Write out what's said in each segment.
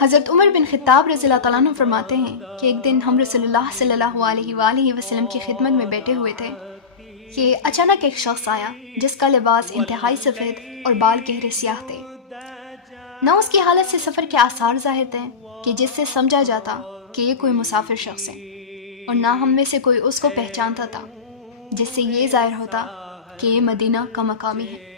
حضرت عمر بن خطاب رضی اللہ تعالیٰ عنہ فرماتے ہیں کہ ایک دن ہم رسول اللہ صلی اللہ علیہ وآلہ وسلم کی خدمت میں بیٹھے ہوئے تھے کہ اچانک ایک شخص آیا جس کا لباس انتہائی سفید اور بال گہرے سیاہ تھے۔ نہ اس کی حالت سے سفر کے آثار ظاہر تھے کہ جس سے سمجھا جاتا کہ یہ کوئی مسافر شخص ہے، اور نہ ہم میں سے کوئی اس کو پہچانتا تھا جس سے یہ ظاہر ہوتا کہ یہ مدینہ کا مقامی ہے۔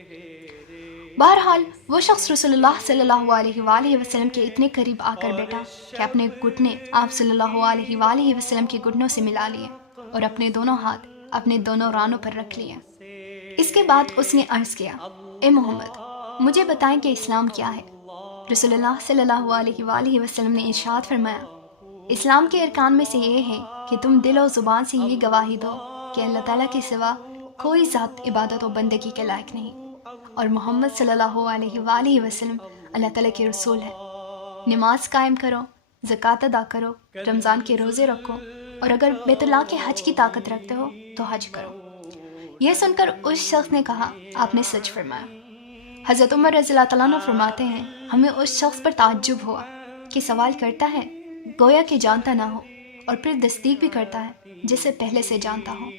بہرحال وہ شخص رسول اللہ صلی اللہ علیہ وآلہ وسلم کے اتنے قریب آ کر بیٹھا کہ اپنے گھٹنے آپ صلی اللہ علیہ وآلہ وسلم کے گھٹنوں سے ملا لیے اور اپنے دونوں ہاتھ اپنے دونوں رانوں پر رکھ لیے۔ اس کے بعد اس نے عرض کیا، اے محمد، مجھے بتائیں کہ اسلام کیا ہے؟ رسول اللہ صلی اللہ علیہ وآلہ وسلم نے ارشاد فرمایا، اسلام کے ارکان میں سے یہ ہے کہ تم دل و زبان سے یہ گواہی دو کہ اللہ تعالیٰ کے سوا کوئی ذات عبادت و بندگی کے لائق نہیں، اور محمد صلی اللہ علیہ وآلہ وسلم اللہ تعالیٰ کے رسول ہے۔ نماز قائم کرو، زکوٰۃ ادا کرو، رمضان کے روزے رکھو، اور اگر بیت اللہ کے حج کی طاقت رکھتے ہو تو حج کرو۔ یہ سن کر اس شخص نے کہا، آپ نے سچ فرمایا۔ حضرت عمر رضی اللہ تعالیٰ عنہ فرماتے ہیں، ہمیں اس شخص پر تعجب ہوا کہ سوال کرتا ہے گویا کہ جانتا نہ ہو، اور پھر تصدیق بھی کرتا ہے جسے پہلے سے جانتا ہو۔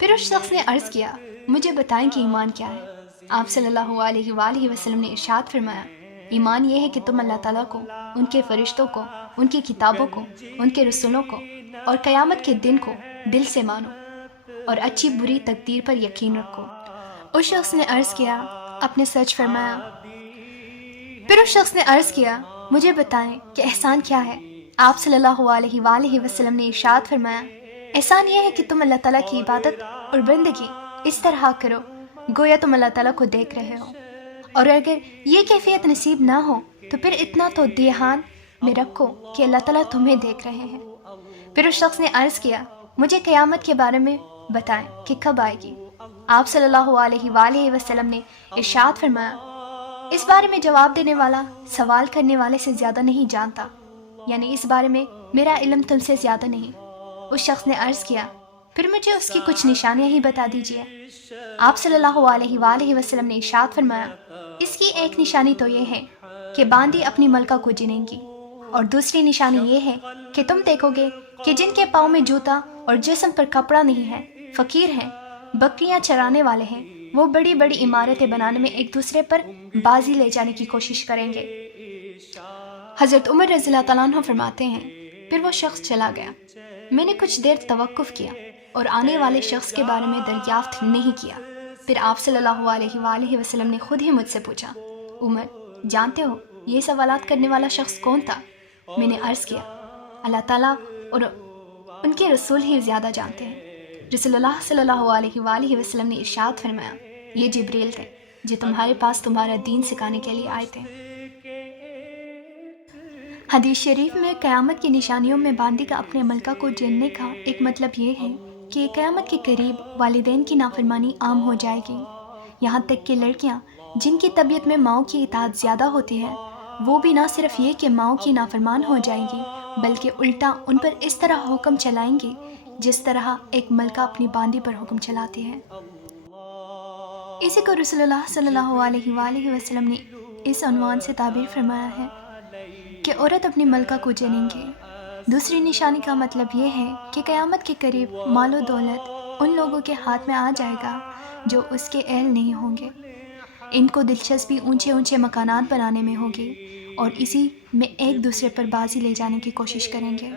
پھر اس شخص نے عرض کیا، مجھے بتائیں کہ ایمان کیا ہے؟ آپ صلی اللہ علیہ وآلہ وسلم نے ارشاد فرمایا، ایمان یہ ہے کہ تم اللہ تعالیٰ کو، ان کے فرشتوں کو، ان کی کتابوں کو، ان کے رسولوں کو اور قیامت کے دن کو دل سے مانو، اور اچھی بری تقدیر پر یقین رکھو۔ اس شخص نے عرض کیا، آپ نے سچ فرمایا۔ پھر اس شخص نے عرض کیا، مجھے بتائیں کہ احسان کیا ہے؟ آپ صلی اللہ علیہ وآلہ وسلم نے ارشاد فرمایا، احسان یہ ہے کہ تم اللہ تعالیٰ کی عبادت اور بندگی اس طرح کرو گویا تم اللہ تعالیٰ کو دیکھ رہے ہو، اور اگر یہ کیفیت نصیب نہ ہو تو پھر اتنا تو دھیان میں رکھو کہ اللہ تعالیٰ تمہیں دیکھ رہے ہیں۔ پھر اس شخص نے عرض کیا، مجھے قیامت کے بارے میں بتائیں کہ کب آئے گی؟ آپ صلی اللہ علیہ وآلہ وسلم نے ارشاد فرمایا، اس بارے میں جواب دینے والا سوال کرنے والے سے زیادہ نہیں جانتا، یعنی اس بارے میں میرا علم تم سے زیادہ نہیں۔ اس شخص نے عرض کیا، پھر مجھے اس کی کچھ نشانیاں ہی بتا دیجیے۔ آپ صلی اللہ علیہ وآلہ وسلم نے ارشاد فرمایا، اس کی ایک نشانی تو یہ ہے کہ باندی اپنی ملکہ کو جنیں گی، اور دوسری نشانی یہ ہے کہ تم دیکھو گے کہ جن کے پاؤں میں جوتا اور جسم پر کپڑا نہیں ہے، فقیر ہیں، بکریاں چرانے والے ہیں، وہ بڑی بڑی عمارتیں بنانے میں ایک دوسرے پر بازی لے جانے کی کوشش کریں گے۔ حضرت عمر رضی اللہ تعالیٰ عنہ فرماتے ہیں، پھر وہ شخص چلا گیا۔ میں نے کچھ دیر توقف کیا اور آنے والے شخص کے بارے میں دریافت نہیں کیا۔ پھر آپ صلی اللہ علیہ وآلہ وسلم نے خود ہی مجھ سے پوچھا، عمر، جانتے ہو یہ سوالات کرنے والا شخص کون تھا؟ میں نے عرض کیا، اللہ تعالیٰ اور ان کے رسول ہی زیادہ جانتے ہیں۔ رسول اللہ صلی اللہ علیہ وآلہ وسلم نے ارشاد فرمایا، یہ جبریل تھے جو تمہارے پاس تمہارا دین سکھانے کے لیے آئے تھے۔ حدیث شریف میں قیامت کی نشانیوں میں باندی کا اپنے ملکہ کو جیننے کا ایک مطلب یہ ہے کہ قیامت کے قریب والدین کی نافرمانی عام ہو جائے گی، یہاں تک کہ لڑکیاں جن کی طبیعت میں ماؤں کی اطاعت زیادہ ہوتی ہے، وہ بھی نہ صرف یہ کہ ماؤں کی نافرمان ہو جائیں گی بلکہ الٹا ان پر اس طرح حکم چلائیں گی جس طرح ایک ملکہ اپنی باندی پر حکم چلاتی ہے۔ اسی کو رسول اللہ صلی اللہ علیہ وآلہ وسلم نے اس عنوان سے تعبیر فرمایا ہے کہ عورت اپنی ملکہ کو جنیں گی۔ دوسری نشانی کا مطلب یہ ہے کہ قیامت کے قریب مال و دولت ان لوگوں کے ہاتھ میں آ جائے گا جو اس کے اہل نہیں ہوں گے۔ ان کو دلچسپی اونچے اونچے مکانات بنانے میں ہوگی اور اسی میں ایک دوسرے پر بازی لے جانے کی کوشش کریں گے۔